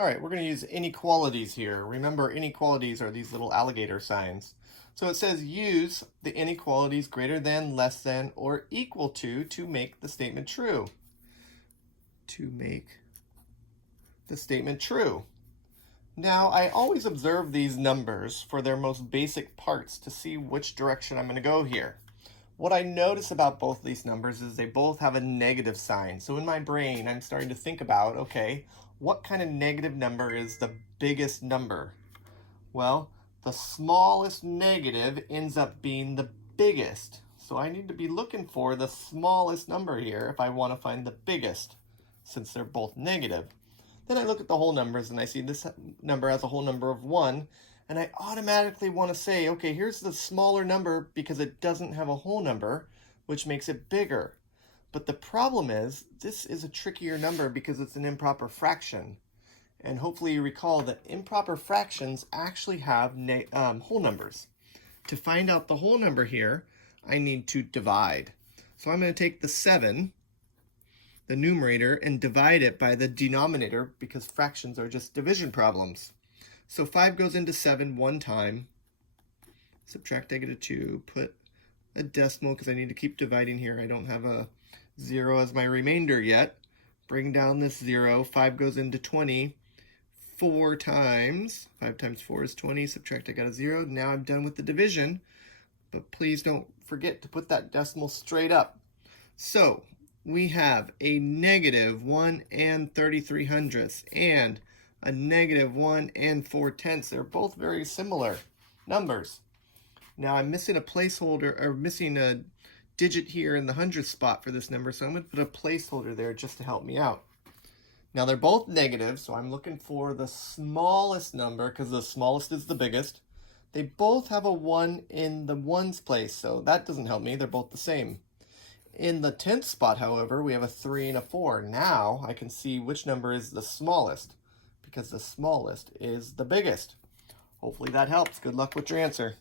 All right, we're going to use inequalities here. Remember, inequalities are these little alligator signs. So it says use the inequalities greater than, less than, or equal to make the statement true. To make the statement true. Now, I always observe these numbers for their most basic parts to see which direction I'm going to go here. What I notice about both of these numbers is they both have a negative sign. So in my brain, I'm starting to think about, okay, what kind of negative number is the biggest number? Well, the smallest negative ends up being the biggest. So I need to be looking for the smallest number here if I want to find the biggest, since they're both negative. Then I look at the whole numbers and I see this number has a whole number of 1. And I automatically want to say, okay, here's the smaller number because it doesn't have a whole number, which makes it bigger. But the problem is, this is a trickier number because it's an improper fraction. And hopefully you recall that improper fractions actually have whole numbers. To find out the whole number here, I need to divide. So I'm going to take the 7, the numerator, and divide it by the denominator because fractions are just division problems. So 5 goes into 7 one time. Subtract -2, put a decimal because I need to keep dividing here. I don't have a 0 as my remainder yet. Bring down this 0. 5 goes into 20 4 times. 5 times 4 is 20. Subtract, I got a 0. Now I'm done with the division. But please don't forget to put that decimal straight up. So we have a -1 and 33 hundredths and a -1 and 4/10. They're both very similar numbers. Now I'm missing a placeholder, or missing a digit here in the hundredth spot for this number, so I'm going to put a placeholder there just to help me out. Now they're both negative, so I'm looking for the smallest number because the smallest is the biggest. They both have a 1 in the ones place, so that doesn't help me. They're both the same. In the 10th spot, however, we have a 3 and a 4. Now I can see which number is the smallest, because the smallest is the biggest. Hopefully that helps. Good luck with your answer.